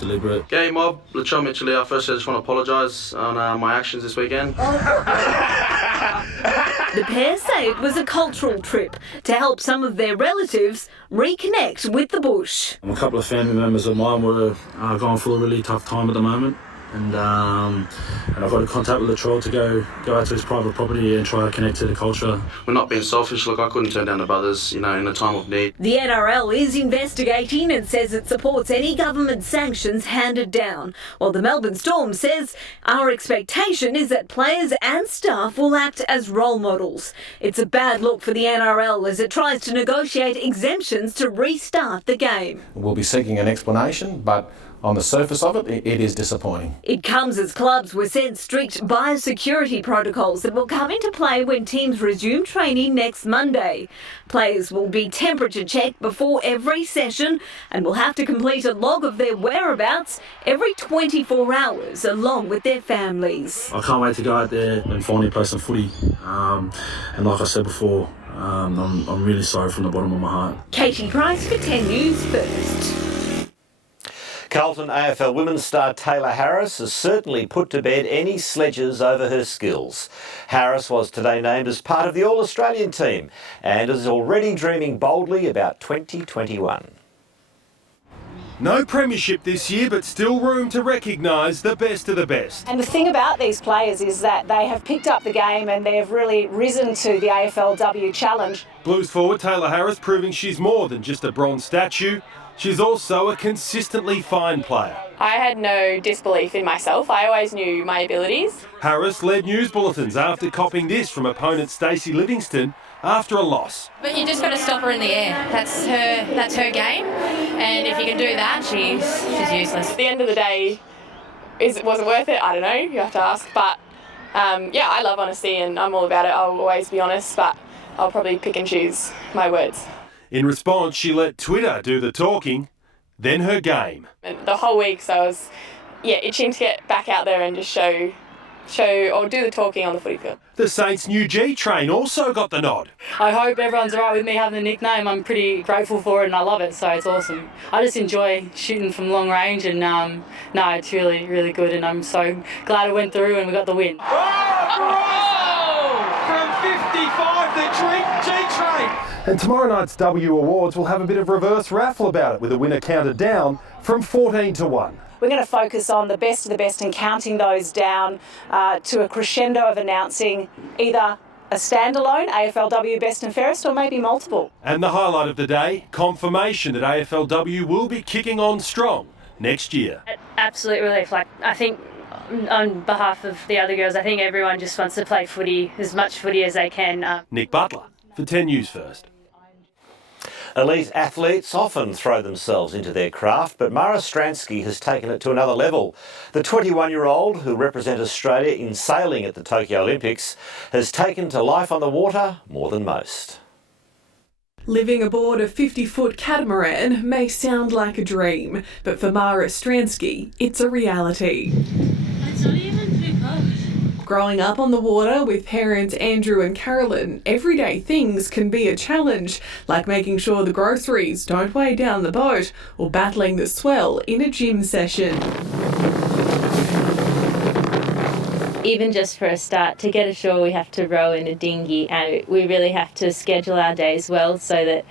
deliberate. G'day mob, Latrell Mitchell here. Firstly, I just want to apologise on my actions this weekend. The pair say it was a cultural trip to help some of their relatives reconnect with the bush. A couple of family members of mine were going through a really tough time at the moment. And I got in contact with Latrell to go out to his private property and try to connect to the culture. We're not being selfish. Look, I couldn't turn down the brothers, in a time of need. The NRL is investigating and says it supports any government sanctions handed down, while the Melbourne Storm says our expectation is that players and staff will act as role models. It's a bad look for the NRL as it tries to negotiate exemptions to restart the game. We'll be seeking an explanation, but on the surface of it, it is disappointing. It comes as clubs were sent strict biosecurity protocols that will come into play when teams resume training next Monday. Players will be temperature checked before every session and will have to complete a log of their whereabouts every 24 hours along with their families. I can't wait to go out there and finally play some footy. And like I said before, I'm really sorry from the bottom of my heart. Katie Price for 10 News First. Carlton AFL women's star Taylor Harris has certainly put to bed any sledges over her skills. Harris was today named as part of the All-Australian team and is already dreaming boldly about 2021. No premiership this year, but still room to recognise the best of the best. And the thing about these players is that they have picked up the game and they have really risen to the AFLW challenge. Blues forward Taylor Harris proving she's more than just a bronze statue. She's also a consistently fine player. I had no disbelief in myself. I always knew my abilities. Harris led news bulletins after copying this from opponent Stacey Livingston after a loss. But you just got to stop her in the air. That's her game. And if you can do that, she's useless. At the end of the day, was it worth it? I don't know. You have to ask. But yeah, I love honesty and I'm all about it. I'll always be honest, but I'll probably pick and choose my words. In response, she let Twitter do the talking, then her game. And the whole week, so I was itching to get back out there and just show or do the talking on the footy field. The Saints' new G train also got the nod. I hope everyone's all right with me having the nickname. I'm pretty grateful for it and I love it, so it's awesome. I just enjoy shooting from long range and it's really, really good and I'm so glad it went through and we got the win. From 55, the G train. And tomorrow night's W Awards will have a bit of reverse raffle about it with a winner counted down from 14 to 1. We're going to focus on the best of the best and counting those down to a crescendo of announcing either a standalone AFLW Best and Fairest or maybe multiple. And the highlight of the day, confirmation that AFLW will be kicking on strong next year. Absolute relief. I think on behalf of the other girls, I think everyone just wants to play footy, as much footy as they can. Nick Butler for 10 News First. Elite athletes often throw themselves into their craft, but Mara Stransky has taken it to another level. The 21-year-old, who represents Australia in sailing at the Tokyo Olympics, has taken to life on the water more than most. Living aboard a 50-foot catamaran may sound like a dream, but for Mara Stransky, it's a reality. It's not even too close. Growing up on the water with parents Andrew and Carolyn, everyday things can be a challenge, like making sure the groceries don't weigh down the boat or battling the swell in a gym session. Even just for a start, to get ashore we have to row in a dinghy and we really have to schedule our days well so that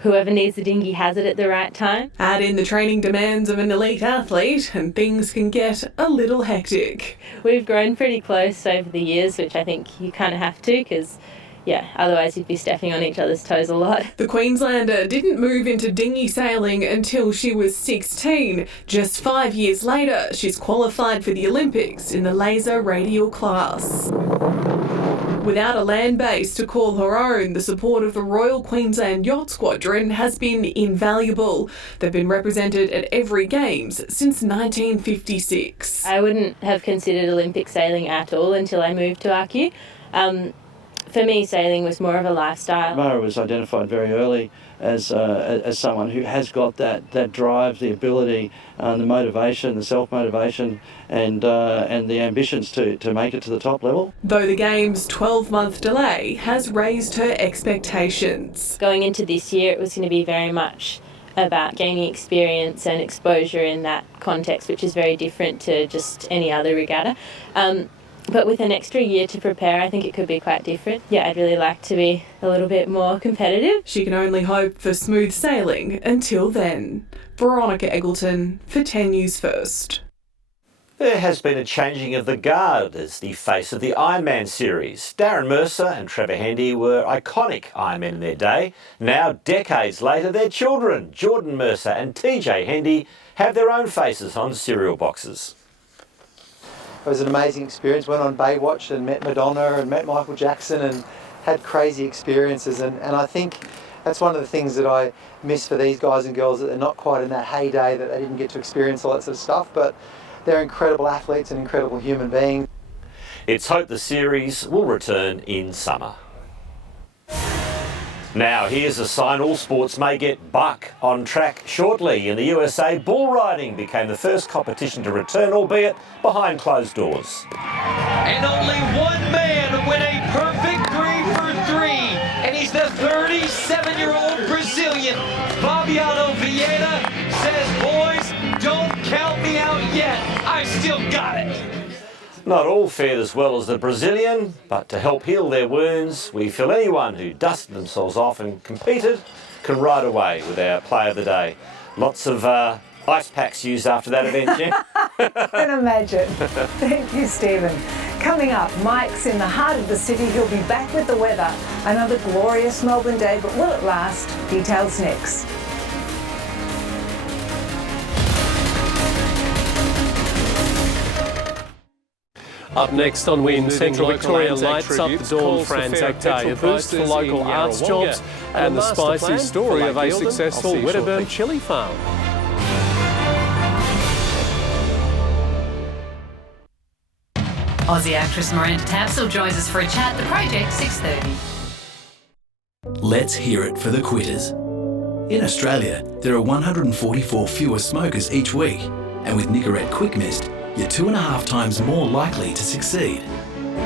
whoever needs the dinghy has it at the right time. Add in the training demands of an elite athlete and things can get a little hectic. We've grown pretty close over the years, which I think you kind of have to because, otherwise you'd be stepping on each other's toes a lot. The Queenslander didn't move into dinghy sailing until she was 16. Just 5 years later, she's qualified for the Olympics in the laser radial class. Without a land base to call her own, the support of the Royal Queensland Yacht Squadron has been invaluable. They've been represented at every Games since 1956. I wouldn't have considered Olympic sailing at all until I moved to RQ. For me, sailing was more of a lifestyle. Mara was identified very early as someone who has got that drive, the ability, the motivation, the self-motivation and the ambitions to make it to the top level. Though the Games' 12-month delay has raised her expectations. Going into this year, it was going to be very much about gaining experience and exposure in that context, which is very different to just any other regatta. But with an extra year to prepare, I think it could be quite different. Yeah, I'd really like to be a little bit more competitive. She can only hope for smooth sailing until then. Veronica Eggleton for 10 News First. There has been a changing of the guard as the face of the Ironman series. Darren Mercer and Trevor Hendy were iconic Ironmen in their day. Now, decades later, their children, Jordan Mercer and TJ Hendy, have their own faces on cereal boxes. It was an amazing experience. Went on Baywatch and met Madonna and met Michael Jackson and had crazy experiences. And I think that's one of the things that I miss for these guys and girls, that they're not quite in that heyday, that they didn't get to experience all that sort of stuff. But they're incredible athletes and incredible human beings. It's hoped the series will return in summer. Now, here's a sign all sports may get buck on track shortly. In the USA, bull riding became the first competition to return, albeit behind closed doors. And only one man went a perfect 3-for-3, and he's the 37-year-old Brazilian. Fabiano Vieira says, boys, don't count me out yet. I still got it. Not all fared as well as the Brazilian, but to help heal their wounds, we feel anyone who dusted themselves off and competed can ride away with our play of the day. Lots of ice packs used after that event, Jen. I can imagine. Thank you, Stephen. Coming up, Mike's in the heart of the city. He'll be back with the weather. Another glorious Melbourne day, but will it last? Details next. Up next on Win, Central Victoria lights up the dawn for Anzac Day, a boost for local arts jobs and the spicy story of a successful Wedderburn chilli farm. Aussie actress Miranda Tapsell joins us for a chat. The project 6:30. Let's hear it for the quitters. In Australia, there are 144 fewer smokers each week, and with Nicorette Quick Mist, you're 2.5 times more likely to succeed.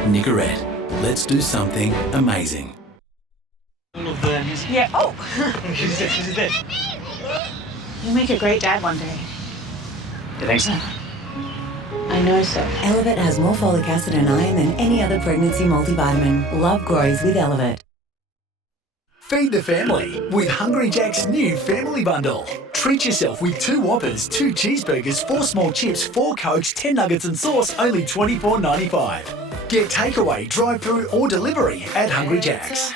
Nicorette, let's do something amazing. Yeah, oh! Who's this? You'll make a great dad one day. You think so? I know so. Elevate has more folic acid and iron than any other pregnancy multivitamin. Love grows with Elevate. Feed the family with Hungry Jack's new family bundle. Treat yourself with 2 Whoppers, 2 cheeseburgers, 4 small chips, 4 Cokes, 10 nuggets and sauce, only $24.95. Get takeaway, drive-through or delivery at Hungry Jack's.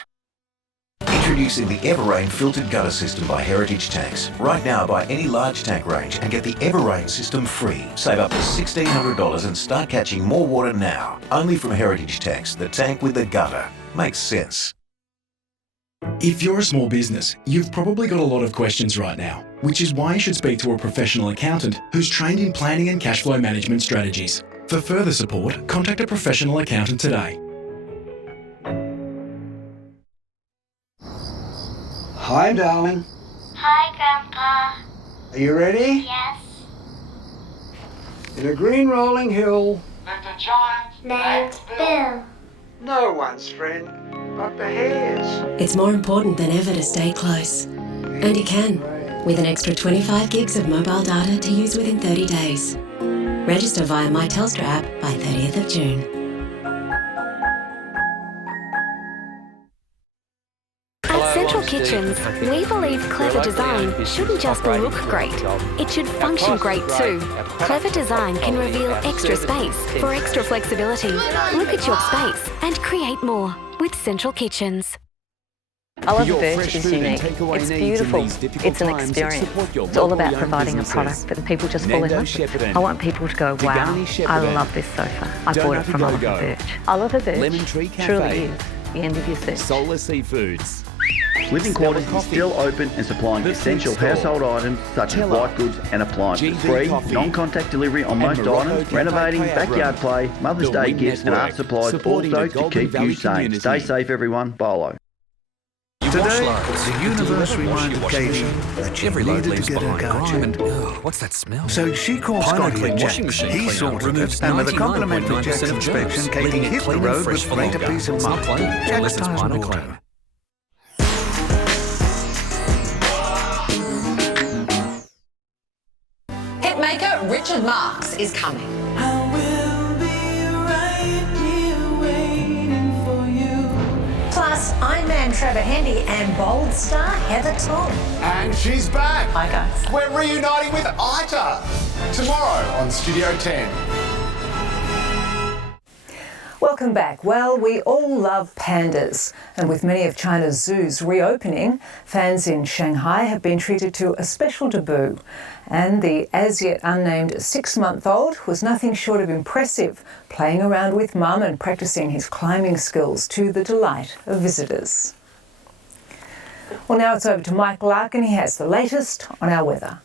Introducing the Everrain filtered gutter system by Heritage Tanks. Right now, buy any large tank range and get the Everrain system free. Save up to $1,600 and start catching more water now. Only from Heritage Tanks, the tank with the gutter. Makes sense. If you're a small business, you've probably got a lot of questions right now, which is why you should speak to a professional accountant who's trained in planning and cash flow management strategies. For further support, contact a professional accountant today. Hi, darling. Hi, Grandpa. Are you ready? Yes. In a green rolling hill Lived a giant named Bill. No one's friend but the hares. It's more important than ever to stay close. And you can, with an extra 25 gigs of mobile data to use within 30 days. Register via My Telstra app by 30th of June. At Central Kitchens, we believe clever design shouldn't just look great, it should function great too. Clever design can reveal extra space for extra flexibility. Look at your space and create more with Central Kitchens. I love the Birch is unique. It's beautiful. It's an experience. It's all about providing a product that people just fall in love with. I want people to go, wow, I love this sofa. I bought it from Oliver Birch. Oliver Birch Lemon Tree Cafe. truly is the end of your search. Solar Seafoods. Living Quarters is still open and supplying essential household items such as white goods and appliances. Free, non-contact delivery on most items, renovating, backyard play, Mother's Day gifts and art supplies also to keep you sane. Stay safe everyone. Bolo. Today, the universe reminded Katie that she needed to get her car checked. What's that smell? So she called Scotty at Jack's. He sorted it, and with a complimentary Jack's inspection, Katie hit the road with greater peace of mind. Jack's Tires Motor. singer Richard Marx is coming. I will be right here waiting for you. Plus, Ironman Trevor Hendy and Bold star Heather Tom. And she's back. Hi guys. We're reuniting with Ita tomorrow on Studio 10. Welcome back. Well, we all love pandas, and with many of China's zoos reopening, fans in Shanghai have been treated to a special debut. And the as yet unnamed 6-month-old was nothing short of impressive, playing around with mum and practicing his climbing skills to the delight of visitors. Well, now it's over to Mike Larkin. He has the latest on our weather.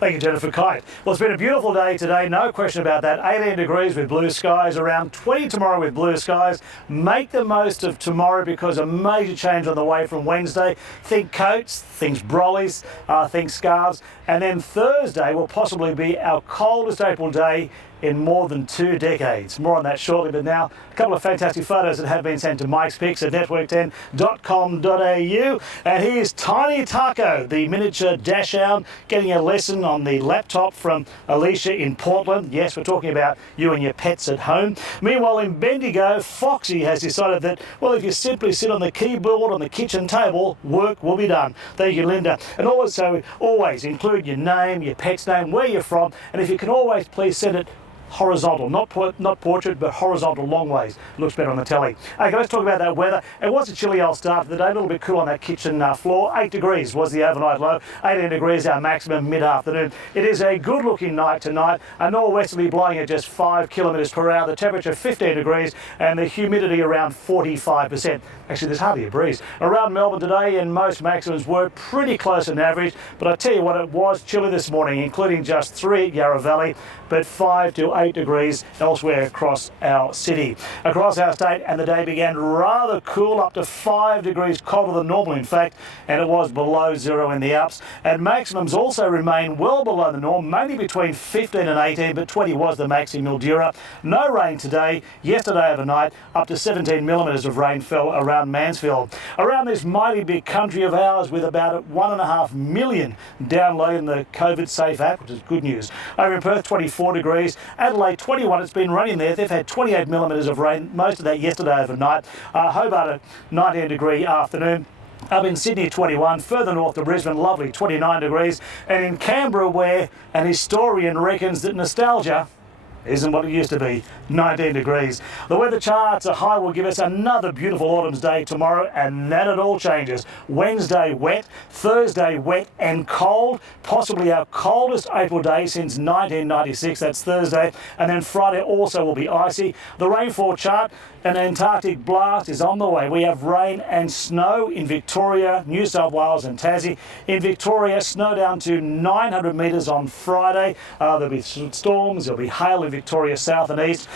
Thank you, Jennifer Kite. Well, it's been a beautiful day today, no question about that. 18 degrees with blue skies, around 20 tomorrow with blue skies. Make the most of tomorrow because a major change on the way from Wednesday. Think coats, think brollies, think scarves. And then Thursday will possibly be our coldest April day in more than 2 decades. More on that shortly, but now a couple of fantastic photos that have been sent to Mike's Pics at network10.com.au. And here's Tiny Taco, the miniature dachshund, getting a lesson on the laptop from Alicia in Portland. Yes, we're talking about you and your pets at home. Meanwhile, in Bendigo, Foxy has decided that, well, if you simply sit on the keyboard on the kitchen table, work will be done. Thank you, Linda. And also, always include your name, your pet's name, where you're from, and if you can always please send it horizontal, not portrait, but horizontal, long ways. Looks better on the telly. Okay, let's talk about that weather. It was a chilly old start of the day, a little bit cool on that kitchen floor. 8 degrees was the overnight low, 18 degrees our maximum mid-afternoon. It is a good-looking night tonight. A northwesterly blowing at just 5 kilometres per hour. The temperature 15 degrees and the humidity around 45%. Actually, there's hardly a breeze. Around Melbourne today, and most maximums were pretty close on average, but I tell you what, it was chilly this morning, including just 3 at Yarra Valley, but 5 to 8 degrees elsewhere across our city. Across our state, and the day began rather cool, up to 5 degrees colder than normal, in fact, and it was below zero in the Alps. And maximums also remain well below the norm, mainly between 15 and 18, but 20 was the max in Mildura. No rain today. Yesterday overnight, up to 17 millimetres of rain fell around Mansfield. Around this mighty big country of ours, with about 1.5 million downloading the COVID Safe app, which is good news. Over in Perth, 24 degrees. Adelaide, 21. It's been raining there. They've had 28 millimetres of rain, most of that yesterday overnight. Hobart, a 19 degree afternoon. Up in Sydney, 21. Further north to Brisbane, lovely, 29 degrees. And in Canberra, where an historian reckons that nostalgia isn't what it used to be, 19 degrees. The weather charts are high will give us another beautiful autumn's day tomorrow, and then it all changes. Wednesday wet, Thursday wet and cold, possibly our coldest April day since 1996, that's Thursday, and then Friday also will be icy. The rainfall chart, an Antarctic blast is on the way. We have rain and snow in Victoria, New South Wales and Tassie. In Victoria, snow down to 900 metres on Friday. There'll be storms, there'll be hail in Victoria south and east.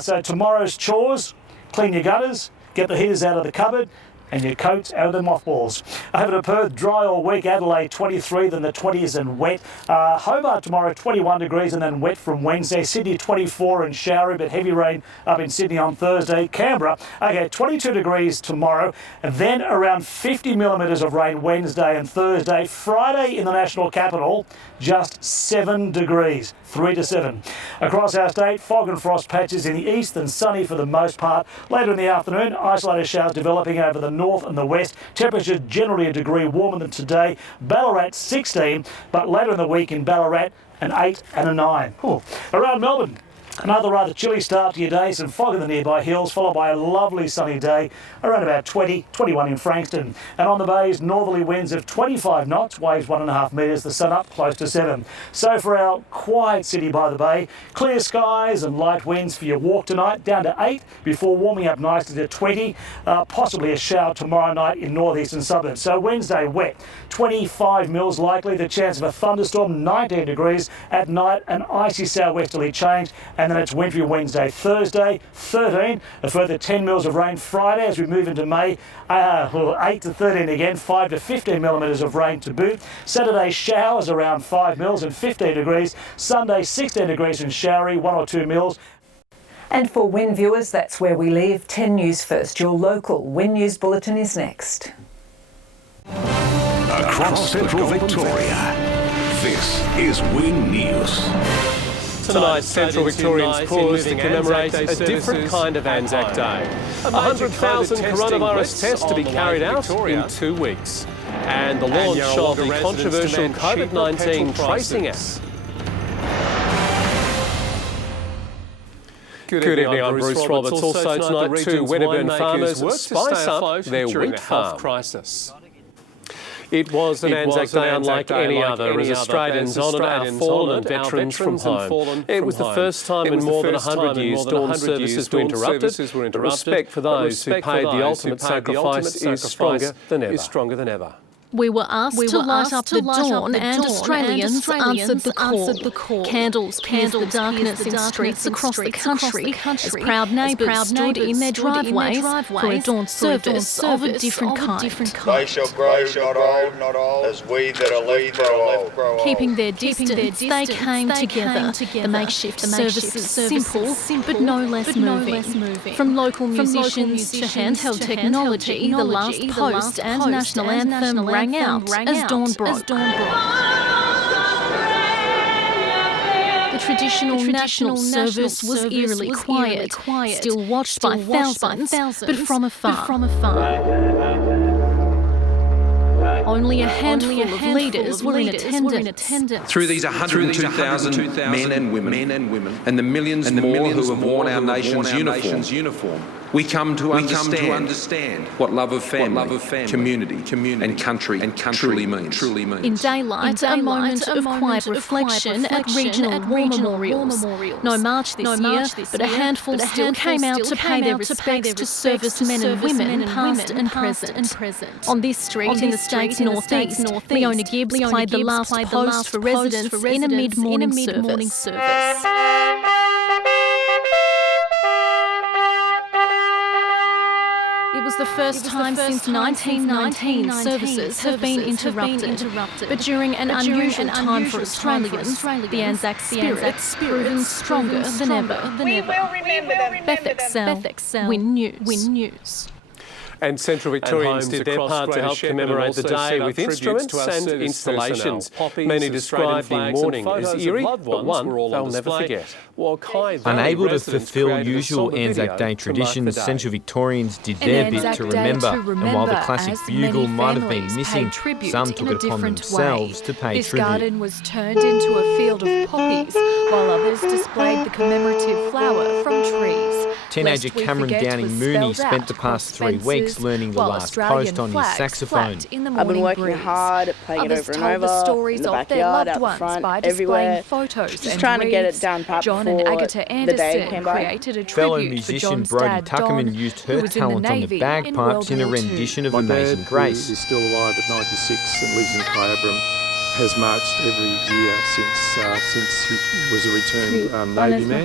So tomorrow's chores, clean your gutters, get the heaters out of the cupboard, and your coats out of the mothballs. Over to Perth, dry all week. Adelaide 23, then the 20s and wet. Hobart tomorrow 21 degrees and then wet from Wednesday. Sydney 24 and showery, but heavy rain up in Sydney on Thursday. Canberra, okay, 22 degrees tomorrow, and then around 50 millimetres of rain Wednesday and Thursday. Friday in the national capital, just 7 degrees, 3 to 7. Across our state, fog and frost patches in the east and sunny for the most part. Later in the afternoon, isolated showers developing over the north and the west. Temperature generally a degree warmer than today. Ballarat 16, but later in the week in Ballarat an 8 and a 9. Ooh. Around Melbourne, another rather chilly start to your day, some fog in the nearby hills, followed by a lovely sunny day, around about 20, 21 in Frankston. And on the bays, northerly winds of 25 knots, waves 1.5 metres, the sun up close to 7. So for our quiet city by the bay, clear skies and light winds for your walk tonight, down to 8, before warming up nicely to 20, possibly a shower tomorrow night in northeastern suburbs. So Wednesday wet, 25 mils likely, the chance of a thunderstorm, 19 degrees at night, an icy southwesterly change, and then it's wintry Wednesday. Thursday, 13, a further 10 mils of rain. Friday, as we move into May, 8 to 13 again, 5 to 15 millimetres of rain to boot. Saturday, showers around 5 mils and 15 degrees. Sunday, 16 degrees and showery, 1 or 2 mils. And for WIN viewers, that's where we leave 10 News First. Your local WIN News Bulletin is next. Across central Victoria, This is Win News. Tonight, Central Victorians pause to commemorate a different kind of Anzac Day. 100,000 coronavirus tests to be carried out in 2 weeks. And the launch of the controversial COVID-19 tracing app. Good evening, I'm Bruce Roberts. Also tonight, 2 Wedderburn farmers spice up their wheat farm crisis. It was an Anzac Day unlike any other, as Australians honoured our fallen and veterans from home. It was the first time in more than 100 years dawn services were interrupted. Respect for those who paid the ultimate sacrifice is stronger than ever. We were asked to light up the dawn, and Australians answered the call. Candles pierced the darkness in streets across the country as proud neighbours stood in their driveways for a dawn service of a different kind. They shall grow not old, as we that are left grow old. Keeping their distance, they came together. The makeshift services simple, but no less moving. From local musicians to handheld technology, the last post and national anthem rang out as dawn broke. The traditional national service was eerily quiet, still watched by thousands, but from afar. Only a handful of leaders were in attendance. Through these 102,000 men and women, and the millions more who have worn our nation's uniform, we come to understand what love of family, community, and country truly means. In daylight, a moment of quiet reflection at regional war memorials. No march this year, but a handful still came out to pay their respects to servicemen and women, past and present. On this street in the state's northeast, Leona Gibbs played the last post for residents in a mid-morning service. It was the first time since 1919 services have been interrupted. But during an unusual time for Australians, the Anzac spirit's proven stronger than ever. We will remember them. Beth Excel, Win News. And Central Victorians did their part to help commemorate the day with instruments and installations. Many described the morning as eerie, but one they'll never forget. Unable to fulfil usual Anzac Day traditions, Central Victorians did their bit to remember, and while the classic bugle might have been missing, some took it upon themselves to pay this tribute. garden was turned into a field of poppies, while others displayed the commemorative flower from trees. Teenager Cameron Downing Mooney spent the past 3 weeks learning the last post on his saxophone. I've been working hard at playing it over and over, in the backyard, out the front, everywhere, just trying to get it down pat before the day came by. Fellow musician Brodie Tuckerman used her talent on the bagpipes in a rendition of Amazing Grace. Who is still alive at 96 and lives in Kyabram, has marched every year since he was a returned Navy man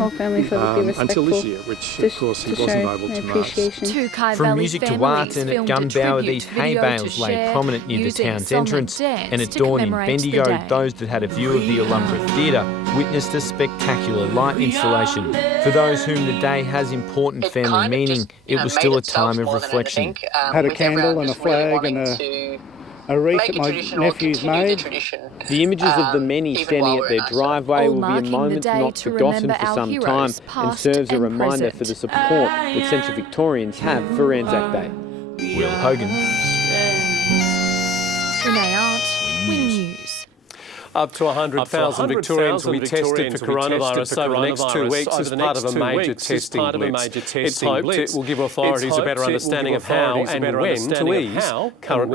until this year, which of course he wasn't able to march. From music to art and at Gunbower, these hay bales lay prominent near the town's entrance, and at dawn in Bendigo, those that had a view of the Alumbra Theatre witnessed a spectacular light installation. For those whom the day has important family meaning, it was still a time of reflection. Had a candle and a flag and a wreath that my nephews made. The images of the many standing at their driveway will be a moment not forgotten for some time and serves a reminder for the support that Central Victorians have for Anzac Day. Will Hogan. Renee Arndt, Win News. Up to 100,000 Victorians will be tested for coronavirus over the next 2 weeks as part of a major testing blitz. It's hoped it will give authorities a better understanding of how and when to ease current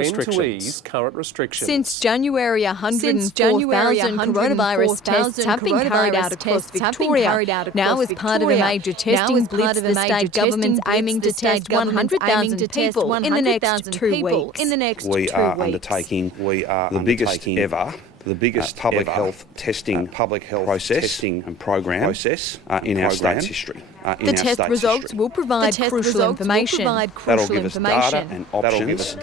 restrictions. Since January, 104,000 coronavirus tests have been carried out across Victoria. Now, as part of a major testing blitz, the state government's aiming to test 100,000 people in the next 2 weeks. We are undertaking the biggest ever public health testing process and program in our state's history. The test results will provide crucial information. That'll give us data and options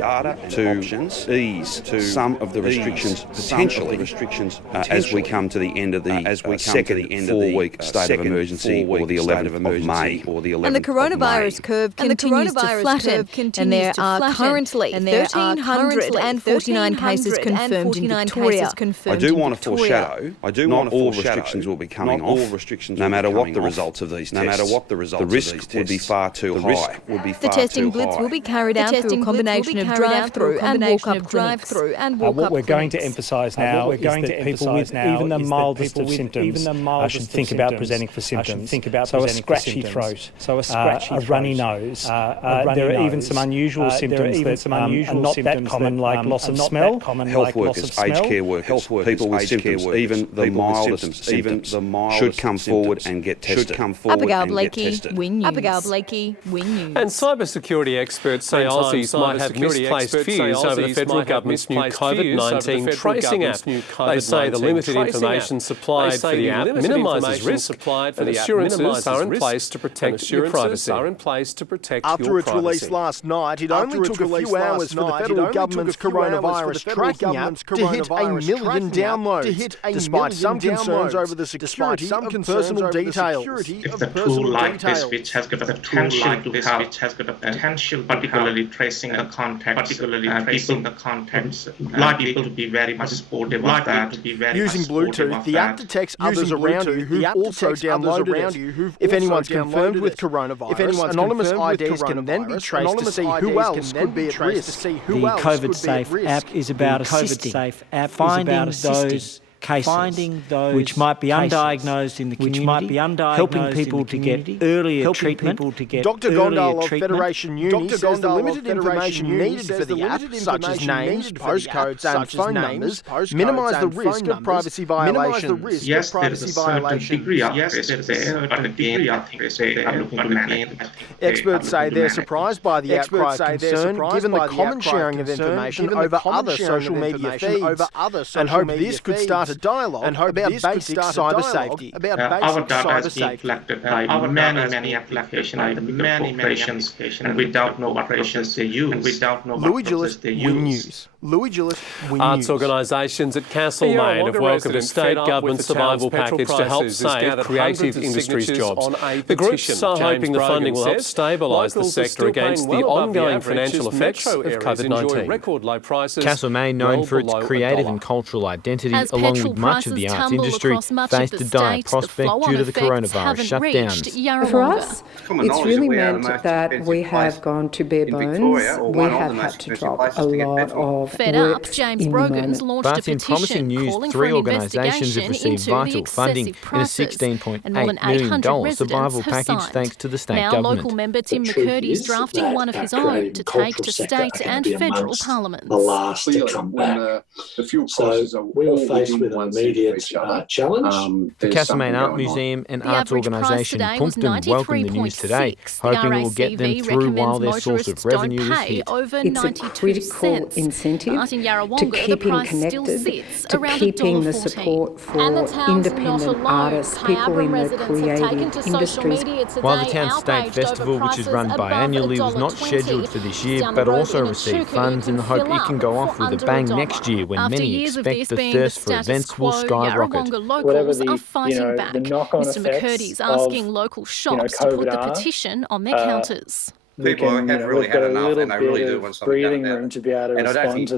to ease some of the restrictions, potentially as we come to the end of the second 4-week state of emergency or the 11th of May. And the coronavirus curve continues to flatten, and there are currently 1,349 cases confirmed in Victoria. confirmed I do want in to Victoria. foreshadow. Not all restrictions will be coming off. No matter what the results of these tests. The risk would be far too high. The testing blitz will be carried out through a combination of drive-through and walk-up clinics. What we're going to emphasise now is that people with even the mildest of symptoms should think about presenting for symptoms. So a scratchy throat, a runny nose. There are even some unusual symptoms that are not that common, like loss of smell. Health workers, aged care workers, people with symptoms, even the mildest symptoms, should come forward and get tested. Abigail Blakey, Win News. And cybersecurity experts say Aussies might have misplaced fears over the federal government's new COVID-19 tracing app. They say the limited information supplied for the app minimises risk, and assurances are in place to protect your privacy. After its release last night, it only took a few hours for the federal government's coronavirus tracking app to hit 1 million downloads, despite some concerns over the security of personal details. If the tool like this, which has got the potential to help, particularly tracing the context, likely to be very much supportive of that. Using Bluetooth, the app detects others around you who've also downloaded it. If anyone's confirmed with coronavirus, anonymous IDs can then be traced to see who else could be at risk. The COVID Safe app is about finding those cases which might be undiagnosed in the community, helping people to get earlier treatment. Dr. Gondal of Federation Uni says the limited information needed for the app, such as names, postcodes and phone numbers, minimise the risk of privacy violations. Yes, there is a certain degree of risk there, but again, I think they are looking to manage it. Experts say they're surprised by the outcry of concern, given the common sharing of information over other social media feeds, and hope this could start a dialogue about basic cyber safety. Our data has been collected by many applications, by many corporations, and we don't know what operations they use, and we don't know what process they use. Arts organisations at Castlemaine have welcomed a state government survival package to help save creative industries jobs. The groups are hoping the funding will help stabilise the sector against the ongoing financial effects of COVID-19. Castlemaine, known for its creative and cultural identity, along with much of the arts industry, faced a dire prospect due to the coronavirus shutdowns. For us, it's really meant that we have gone to bare bones. We have had to drop a lot of Fed up, James Brogan's launched but a in promising petition news, calling for 3 an organisations have investigation received into vital the funding in excessive a prices, and more than $6.8 800 million survival residents have package signed. thanks to the state Now, government. local member Tim McCurdy is drafting one of his own to take to state and federal parliaments. The last to come back. So we were faced with an immediate challenge. The Castlemaine Art Museum and arts organisation Pumpkin welcomed the news today, hoping it will get them through while their source of revenue is hit. It's a critical incentive to keeping connected, to keeping the support for independent artists, people in the creative industries. While the Town State Festival, which is run biannually, was not scheduled for this year, but also received funds in the hope it can go off with a bang next year when many expect the thirst for events will skyrocket. Locals are fighting back. Mr McCurdy's asking local shops to put the petition on their counters. People have really had enough, and they really do want something done about it. To be able to and I don't think Will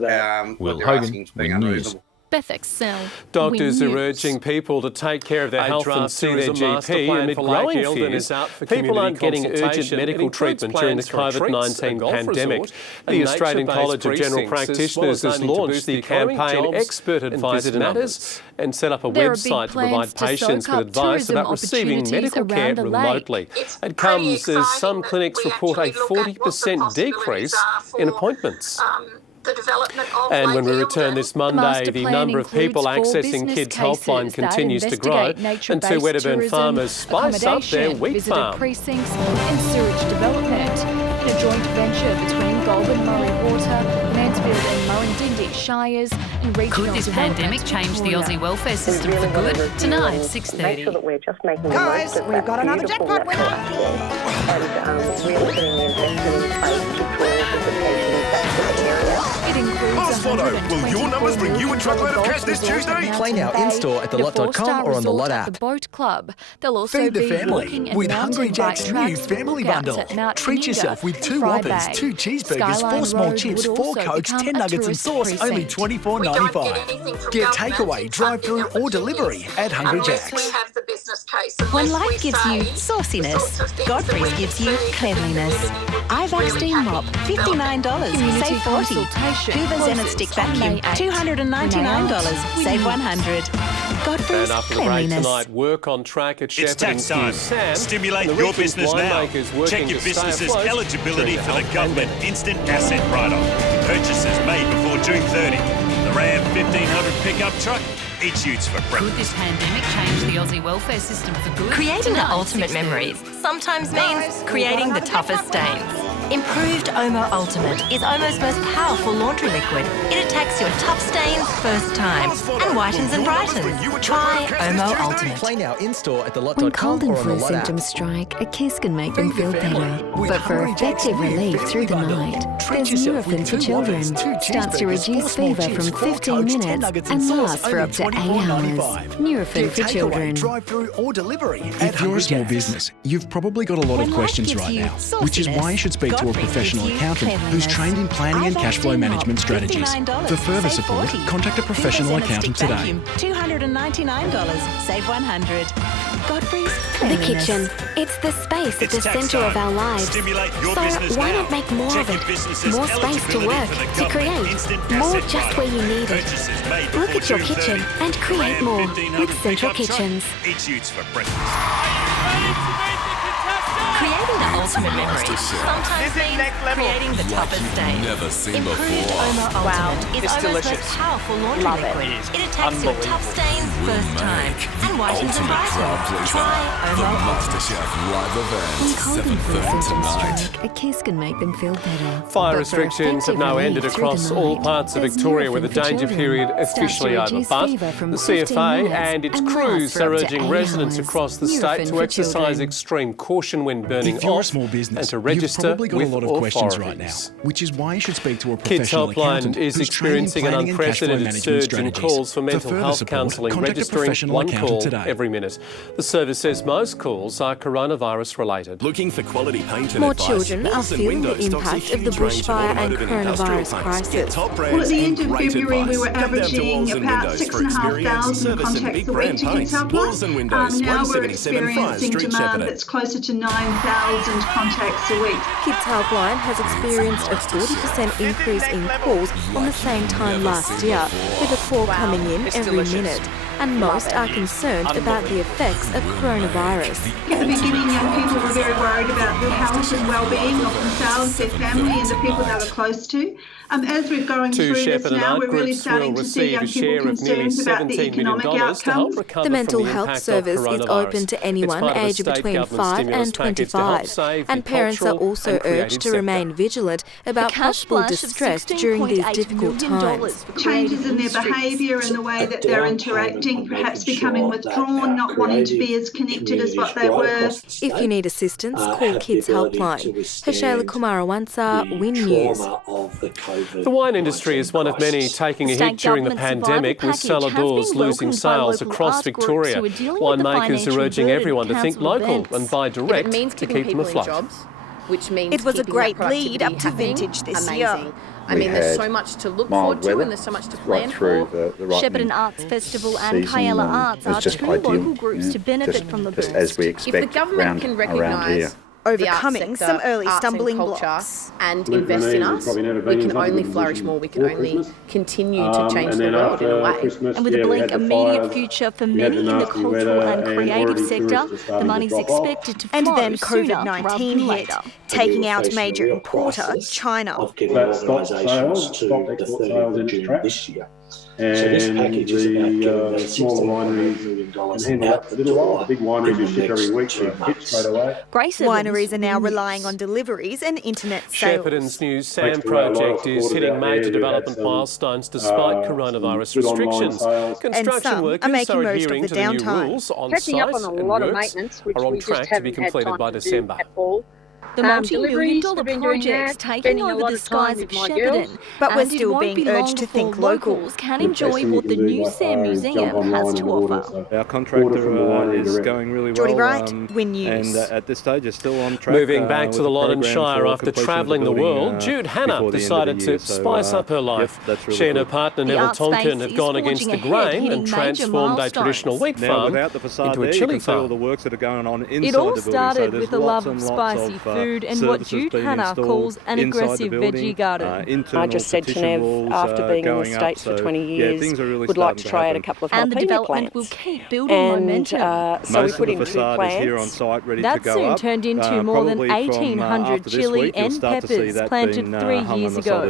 what they're Hogan, asking is being Win News. unreasonable. Beth Excel. Doctors are urging people to take care of their health and see their GP amid growing fears. People aren't getting urgent medical treatment during the COVID-19 pandemic. The Australian College of General Practitioners has launched the campaign Expert Advice Matters and set up a website to provide patients with advice about receiving medical care remotely. It comes as some clinics report a 40% decrease in appointments. And when we return this Monday, the number of people accessing Kids Helpline continues to grow, and 2 Wedderburn farmers spice up their wheat farm. Precincts and sewage development in a joint venture between Goulburn, Murray Water, Mansfield and Murrindindi Shires and regional. Could this pandemic change the Aussie welfare system for good? Tonight, 6:30. Make sure that we're just making the Guys, most of we've that got another beautiful jackpot winner. And really putting the investment in place to draw visitation back to the area. It includes will your numbers bring you a truckload of cash this Tuesday? Play now in-store at thelot.com or on the Lot app. The Boat Club. They'll also Feed the be family with Hungry Jack's new family bundle. Treat yourself with 2 Whoppers, 2 cheeseburgers burgers, 4 small chips, 4 cokes, 10 nuggets and sauce, only $24.95. Get takeaway, drive-through or delivery at Hungry Jack's. When life gives you sauciness, Godfrey's gives you cleanliness. Ivac Steam Mop, $59, save $40. Hoover Zenith Stick Vacuum, $299, save $100. Godfrey's And after the break tonight, work on track at Shepparton's new SAM. Stimulate your business now. Check your business's eligibility for the government Instant Asset Write-Off. Purchases made before June 30. The Ram 1500 pickup truck, each utes for breakfast. Could this pandemic change the Aussie welfare system for good? Creating the ultimate memories sometimes means creating the toughest stains. Improved Omo Ultimate is Omo's most powerful laundry liquid. It attacks your tough stains first time and whitens and brightens. Try Omo Ultimate. Play now in-store at When thelot.com cold and or on the flu Lot symptoms app. strike, a kiss can make them feel better. But for effective relief through the night, there's Nurofen for children. Starts to reduce fever from 15 minutes and lasts for up to 8 hours. Nurofen for children. Drive-through or delivery at If you're a small business, you've probably got a lot of questions right now, which is why you should speak to a professional accountant who's trained in planning and cash flow management strategies. For further support, contact a professional accountant today. $299, save $100. Godfrey's The kitchen. It's the space at the centre of our lives. So why not make more of it? More space to work, to create. More just where you need it. Look at your kitchen and create more with Central Kitchens. Each utes for breakfast. Creating the ultimate memories sometimes means creating the toughest stains. Never seen Improved before. Omo Ultimate is Omo's most powerful laundry liquid. It attacks your tough stains first time and whitens and brightens. Try The Omo Ultimate. MasterChef live When event, cold and flu 7:30 symptoms tonight. strike, a kiss can make them feel better. Fire But for restrictions have effective now relief ended through across the all night, parts of there's Victoria, with the Nurofen for danger children. period Starts to officially over. reduce But fever from the 15 CFA minutes and its and crews lasts for are up to urging 8 residents hours. across the state Nurofen to for exercise children. extreme caution when burning If you're a off small business, and to you've register probably got with a lot of questions right now, authorities. which is why you should speak to a Kids professional Helpline accountant is who's trained in experiencing an planning and cash flow unprecedented management surge in strategies. calls for mental further health support, counselling, contact a registering professional one accountant call today. every minute. The service says most calls are coronavirus related. Looking for quality paint and More advice? children are Walls and feeling the Windows stocks a impact of the huge range of bushfire and automotive and industrial coronavirus paints. Get crisis. top brands Well, at the end and of great February, advice. we were Come down to averaging Walls and about Windows for experience, 6,500 service and contacts big a week brand to Kids paints. Helpline. Walls and Windows, Now we're 177 Fine experiencing Street, demand Shepparton. that's closer to 9,000 contacts a week. Kids Helpline has experienced a 40% increase in calls on the same time last year, with a call coming in every minute. And most are concerned about the effects of coronavirus. At the beginning, young people were very worried about the health and well-being of themselves, their family and the people they were close to. As we're going Two through this now, Shepparton we're really groups starting will to see receive young a people share of nearly concerned about the $17 million economic to outcomes. help recover The mental from the health impact service of is coronavirus. open to It's anyone part of the aged state between government's 5 stimulus and package to help 25, save the and parents are cultural also and creative urged to sector. remain vigilant about possible distress during these difficult times. Changes in their behaviour and the way that they're interacting, perhaps becoming withdrawn, not wanting to be as connected as what they were. If you need assistance, call Kids Helpline. Hashayla Kumarawansa, Win News. The wine industry is one of many taking a hit during the pandemic, with cellar doors losing sales across Victoria. Winemakers are urging everyone to think local and buy direct to keep them afloat. Which means it was a great productivity lead up to happening. vintage this Amazing. year. I mean, there's so much to look forward to and there's so much to plan for. Shepparton Arts Festival and Kayela Arts are two local groups to benefit from the boost. If the government can recognise overcoming some early stumbling blocks and invest in us, we can only flourish more, we can only continue to change the world in a way. And with a bleak immediate future for many in the cultural and creative sector, the money's expected to flow. And then COVID-19 hit, taking out major importer China. That stopped sales, stopped export sales into track. And so this package is about getting smaller wineries and out a little while. The big wineries you ship every week, so hit straight away. Wineries are now relying on deliveries and internet sales. Shepparton's new SAM project is hitting major development milestones despite coronavirus restrictions. Construction workers are adhering to the new rules on site, and works are on track to be completed by December. The multi-million-dollar project's taking over the skies of Shepparton, but we're still being urged to think locals can enjoy what the new Sam Museum has to offer. Our contractor is going really well. Geordie Wright, Win News. And at this stage is still on track. Moving back to the Loddon Shire after travelling the world, Jude Hannah decided to spice up her life. She and her partner Neville Tonkin have gone against the grain and transformed a traditional wheat farm into a chilli farm. It all started with a love of spicy food and what Jude Hannah calls an aggressive veggie garden. I just said to Nev, after being in the States for 20 years, would like to try out a couple of jalapeno plants. And the development will keep building momentum. So we put in 2 plants. That soon turned into more than 1,800 chilli and peppers planted 3 years ago.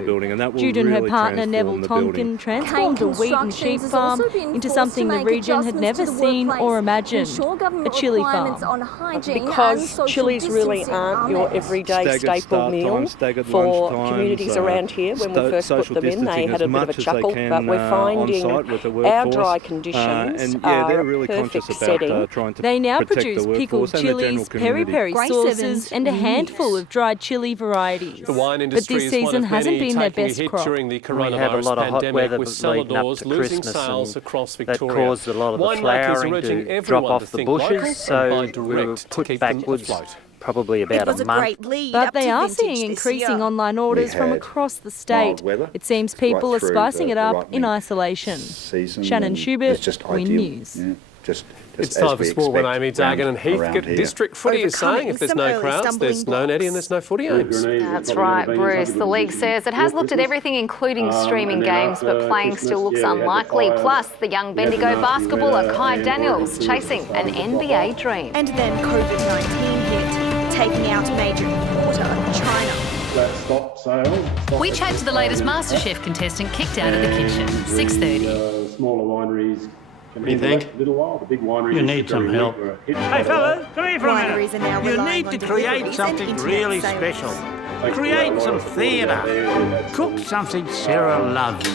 Jude and her partner Neville Tonkin transformed a wheat and sheep farm into something the region had never seen or imagined, a chilli farm. Because chillies really aren't your everyday staple meal for communities around here. When we first put them in, they had a bit of a chuckle, but we're finding our dry conditions are a perfect setting. They now produce pickled chilies, peri-peri sauces and a handful of dried chilli varieties. The wine but this season hasn't been their best crop. During the we had a lot of hot weather leading up to Christmas, and that caused a lot of the flowering to drop off the bushes, so we were put backwards probably about a month. But they are seeing increasing online orders from across the state. It seems people are spicing it up in isolation. Shannon Schubert, Win News. It's time for sport when Amy Dagan and Heathcote District Footy is saying if there's no crowds, there's no netty and there's no footy games. That's right, Bruce. The league says it has looked at everything, including streaming games, but playing still looks unlikely. Plus, the young Bendigo basketballer Kai Daniels chasing an NBA dream. And then COVID-19 hit, taking out major importer China. We chat to the latest MasterChef contestant kicked out of the kitchen. 6:30. Smaller wineries. What do you think? You need some help. Hey fellas, come here for a minute. You need to create something really special. Create some theatre. Cook something Sarah loves.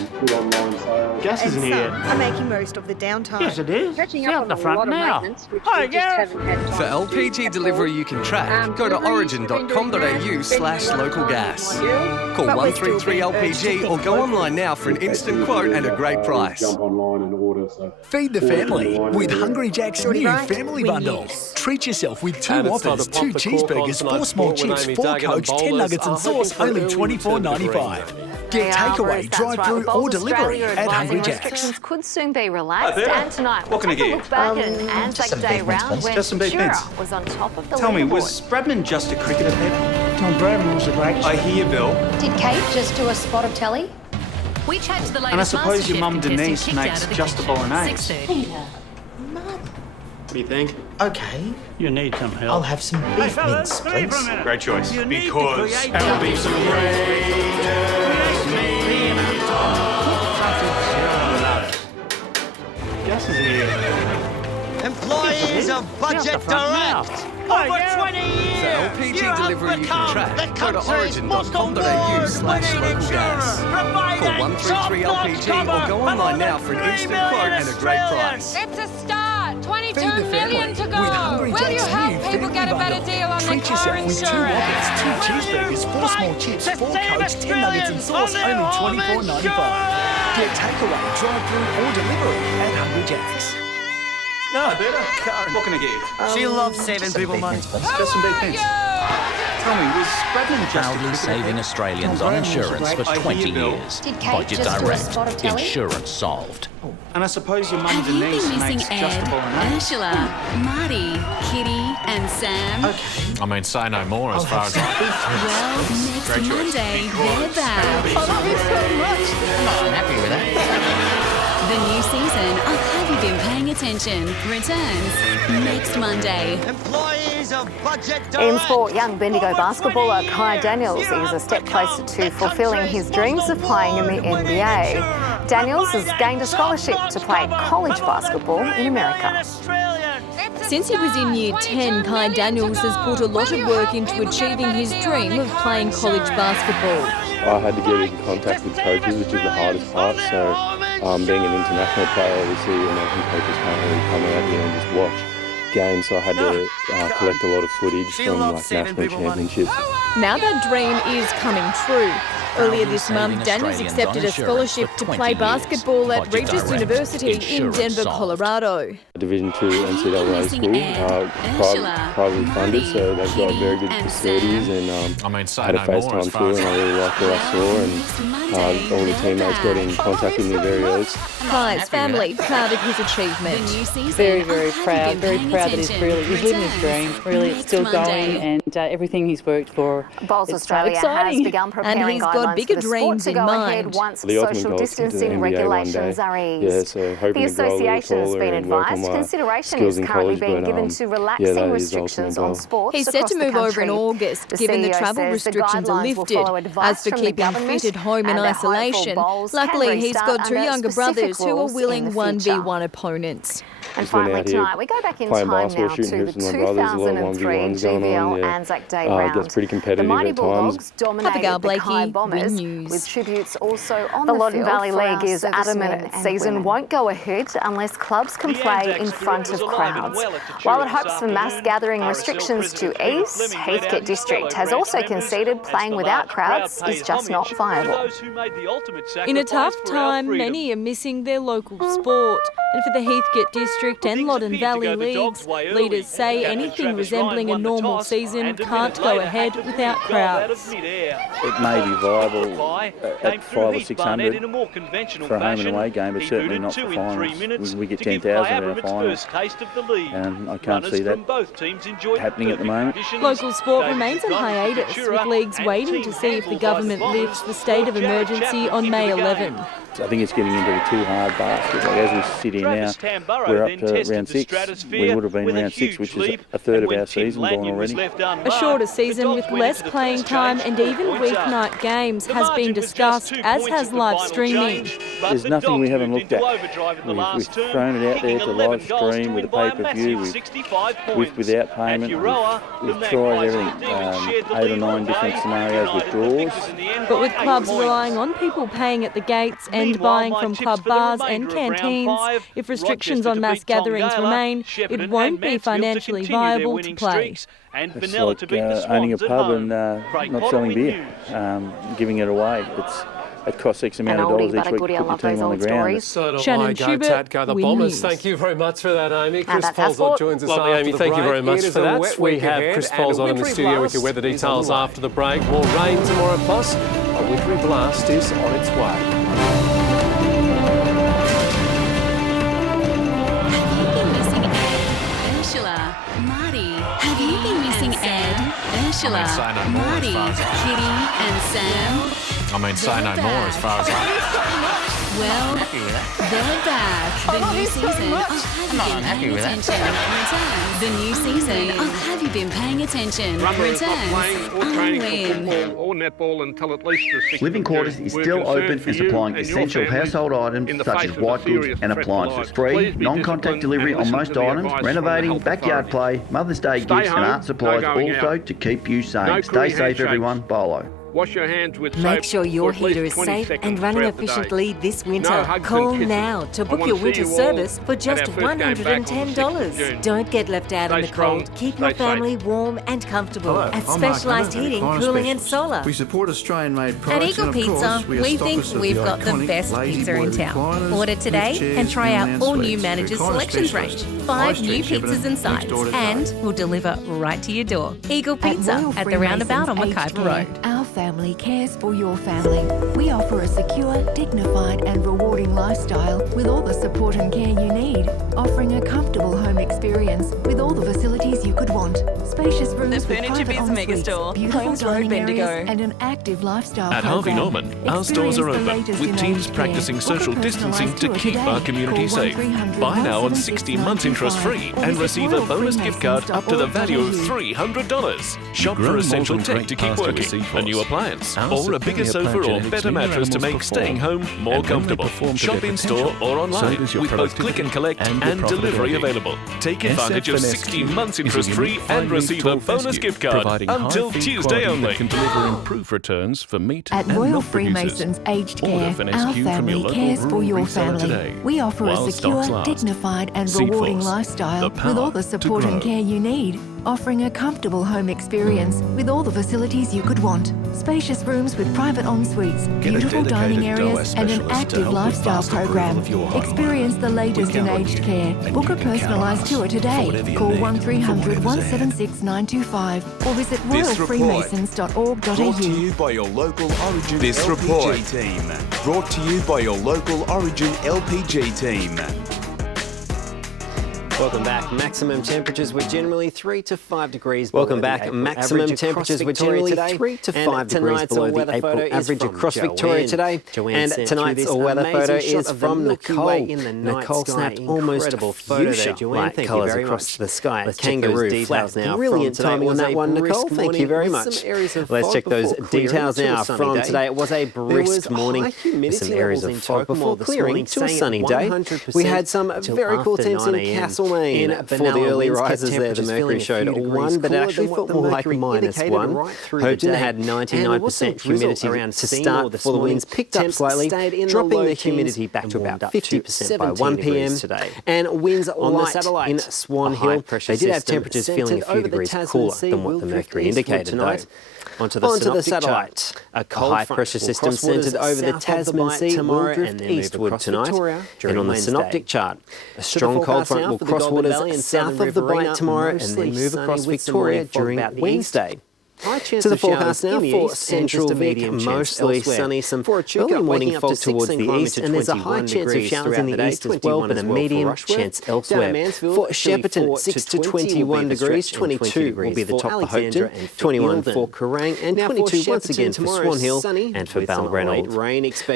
Gas isn't here. Are making most of the downtime. Yes, it is. You're at the front now. Hi, Gareth. For LPG delivery you can track, go to origin.com.au/localgas. Call 133LPG or go online now for an instant quote and a great price. Feed the family with Hungry Jack's new family bundle. Treat yourself with 2 Whoppers, 2 cheeseburgers, 4 small chips, 4 Cokes, 10 nuggets and sauce, only $24.95. Get takeaway, drive-through or delivery at Hungry Jack's. Restrictions could soon be relaxed, and tonight we'll take a look back at an Anzac Day round when Echuca was on top of the Tell me, leaderboard. was Bradman just a cricketer, Peter? Tom Bradman was a great... I hear, Bill. Did Kate just do a spot of telly? We chat to the latest And I suppose your mum MasterChef Denise contestant makes kicked out of the just a kitchen. bolognese. 6:30. What do you think? Okay. You need some help. I'll have some beef mince, please. Great choice, because... That'll be some Gas is here. Employees of Budget Direct. Over 20 years. For LPG delivery you can track, go to origin.com.au/localgas. Call 133LPG or go online now for an instant quote and a great price. It's a start. 22 Feed the million to go. Will you help people get a better deal on their car with 2 Whoppers, 2 cheeseburgers, 4 small chips, 4 Cokes, 10 nuggets and sauce, only $24.95. Get takeaway, drive-through or delivery at Hungry Jack's. No, Peter. What can I get you? She loves saving people money. Just some beef mince. Tell me, was Bradman just proudly saving Australians on insurance for 20 years? Did Kate Budget just do a Direct. spot of telly? Insurance solved. And I suppose your mum Have you Denise been missing makes just a Ed, bolognese. Ursula, Marty, Kitty and Sam? Okay. I mean, say no more as far as I... Well, next Great choice. Monday, they're back. I love you so much. I'm happy with that. The new season of Have You Been Paying Attention returns next Monday. Employees of Budget Direct. In sport, young Bendigo basketballer Kai Daniels is a step closer to fulfilling his dreams of playing in the NBA. Daniels has gained a scholarship to play college basketball in America. Since he was in Year 10, Kai Daniels has put a lot of work into achieving his dream of playing college basketball. I had to get in contact with coaches, which is the hardest part. So being an international player, obviously American coaches can't really come out here and just watch. games, so I had to collect a lot of footage from like national championships. Now that dream is coming true. Earlier this month, Daniels accepted a scholarship to play basketball at Regis University in Denver, Colorado. Division II NCAA school, privately funded, so they've got very good facilities, and had a FaceTime tour, and I really liked what I saw, and all the teammates got in contact with me very early. Kai's family proud of his achievement. Very, very proud that he's living his dream. Really, it's still going, and everything he's worked for. Bowls Australia has begun preparing and he's got bigger dreams in mind. Once social distancing regulations are eased. The association has been advised consideration is currently being given to relaxing restrictions on sports. He's set to move over in August, given the travel restrictions are lifted. As for keeping fit at home in isolation, luckily he's got two younger brothers who are willing 1v1 opponents. And finally tonight, we go back in time now to the 2003 GVL Anzac Day round. Gets pretty competitive the Mighty at Bulldogs times. dominated the Kai Bombers, with tributes also on the Loddon Valley League is adamant its season won't go ahead unless clubs can play in front of crowds. While it hopes for mass gathering restrictions to ease, Heathcote District has also conceded playing without crowds is just not viable. In a tough time, many are missing their local sport. And for the Heathcote District and Loddon Valley Leagues, leaders say anything resembling a normal season can't go ahead without crowds. It may be viable at 500 or 600 for a home and away game, but certainly not for finals. We get 10,000 at our finals, and I can't see that happening at the moment. Local sport remains on hiatus, with leagues waiting to see if the government lifts the state of emergency on May 11. I think it's getting into a too hard basket. Like as we sit here now, we're up to round 6. We would have been round 6, which is a third of our season gone already. A shorter season with less playing time and even weeknight games has been discussed, as has live streaming. There's nothing we haven't looked at. We've thrown it out there to live stream with a pay-per-view, without payment. We've tried everything, 8 or 9 different scenarios with draws. But with clubs relying on people paying at the gates and buying from club bars and canteens, if restrictions on mass gatherings remain, it won't be financially viable to play. It's like owning a pub and not selling beer, giving it away. It costs X amount of dollars each week to put your team on the ground. Shannon Schubert, go the Bombers. Thank you very much for that, Amy. Chris Polzot joins us after Amy, thank you very much for that. We have Chris Polzot in the studio with your weather details after the break. More rain tomorrow, plus a wintry blast is on its way. Have you been missing Ed, Ursula, Marty, Kitty and Sam? I mean, say no more as far as Well, they're back. The new season of Have You Been Paying Attention returns. The new season of Have You Been Paying Attention returns on Win. Or netball until at least the 6th Living Quarters is still open and supplying essential household items such as white goods and appliances. Free, non-contact delivery on most items, renovating, backyard play, Mother's Day gifts and art supplies also to keep you sane. Stay safe everyone, Bolo. Wash your hands with Make sure your heater is safe and running efficiently this winter. Call now to book your winter service for just $110. Don't get left out in the cold. Keep your family warm and comfortable at Specialised Heating, Cooling and Solar. We support Australian-made products. At Eagle Pizza, we think we've got the best pizza in town. Order today and try our all-new Manager's Selections range. 5 new pizzas and sides, and we'll deliver right to your door. Eagle Pizza at the roundabout on Mackay Road. Our family cares for your family. We offer a secure, dignified and rewarding lifestyle with all the support and care you need, offering a comfortable home experience with all the facilities you could want. Spacious rooms with private en-suites, beautiful dining areas and an active lifestyle At Harvey Norman, our stores are open with teams practicing social distancing to keep our community safe. Buy now on 60 months interest-free and receive a bonus gift card up to the value of $300. Shop for essential tech to keep working, a new appliance, or a bigger sofa or better mattress to make staying home more comfortable. Shop in store or online with both click and collect and delivery available. Take advantage of 60 months interest-free and receive receive a bonus gift card until Tuesday only. That can deliver improved returns for meat At and Royal milk Freemasons Aged Care, Order our from family your local cares for rural your retailer family. today, We offer a while secure, stocks last. dignified and Seed rewarding Force, lifestyle the with all power the to support and grow. care you need, offering a comfortable home experience with all the facilities you could want. Spacious rooms with private en-suites, Get a beautiful dining dedicated areas DOA and an specialist to active help with lifestyle fast approval program. of your home Experience the latest We in count on aged you, care. and Book you a can count on personalised us tour for today. whatever you Call need, 1300 for whatever's ahead. 176 925 or visit This report brought to royalfreemasons.org.au. you by your local Origin This LPG report team. Brought to you by your local Origin LPG team. Welcome back. Maximum temperatures were generally 3 to 5 degrees below the April maximum temperatures were generally 3 to 5 degrees below the April average across Victoria today. And tonight's weather photo is from Nicole. Nicole snapped almost fuchsia-like colours across the sky. Kangaroo flaps now. Brilliant timing on that one, Nicole. Thank you very much. Let's check those details now from today. It was a brisk morning with some areas of fog before clearing to a sunny day. We had some very cool temps in Castlemaine. For the early risers there, the mercury showed 1, but it actually felt more like -1. Houghton had 99% humidity to start before the winds picked up slightly, dropping the humidity back to about 50% by 1 p.m. today. And winds light in Swan Hill. They did have temperatures feeling a few degrees cooler than what the mercury indicated though. Onto the satellite. A high pressure system centred over the Tasman Sea will drift eastward tonight. And on the synoptic chart, a strong cold front will cross waters south of the Bight tomorrow and then move across Victoria during Wednesday. To the forecast now for central Vic, mostly sunny, some early morning fog towards the east, and there's a high chance of showers in the east as well, but a medium chance elsewhere. For Shepparton, 6 to 21 degrees, 22 will be the top for Houghton, 21 for Kerrang, and 22 once again for Swan Hill and for Balranald.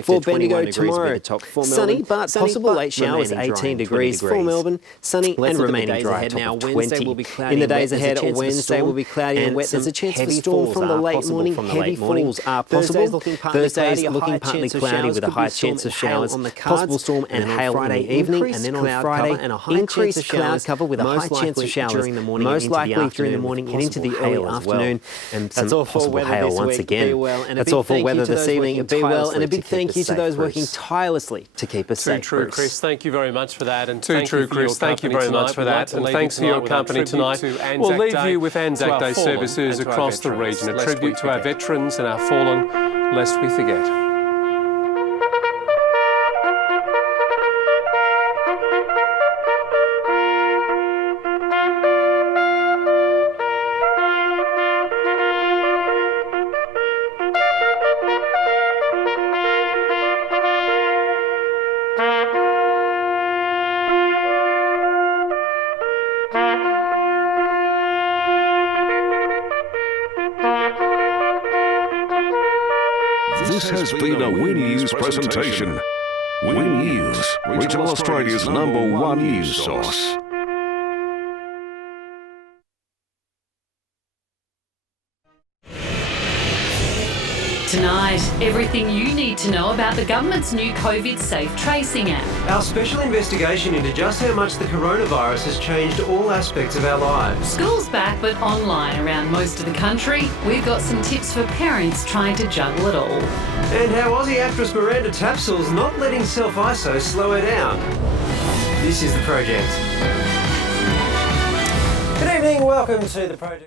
For Bendigo tomorrow, sunny but possible late showers, 18 degrees for Melbourne, sunny and remaining dry, top of 20. In the days ahead, Wednesday will be cloudy and wet. There's a chance for storm from the late morning. Heavy falls are possible. Thursday's looking partly cloudy with a high chance of showers, possible storm and hail in the evening, and then on Friday, increased cloud cover with a high chance of showers, most likely during the morning and into the early afternoon, and some possible hail once again. That's all for weather this evening. Be well, and a big thank you to those working tirelessly to keep us safe. Too true, Chris. Thank you very much for that. And thank you, Chris. Thank you very much for that. And thanks for your company tonight. We'll leave you with Anzac Day services across the region. A tribute to our veterans and our fallen, lest we forget. This has been a Win News presentation. Win News, Regional Australia's #1 news source. Tonight, everything you need to know about the government's new COVID safe tracing app. Our special investigation into just how much the coronavirus has changed all aspects of our lives. School's back but online around most of the country. We've got some tips for parents trying to juggle it all. And how Aussie actress Miranda Tapsell's not letting self-iso slow her down. This is The Project. Good evening, welcome to The Project.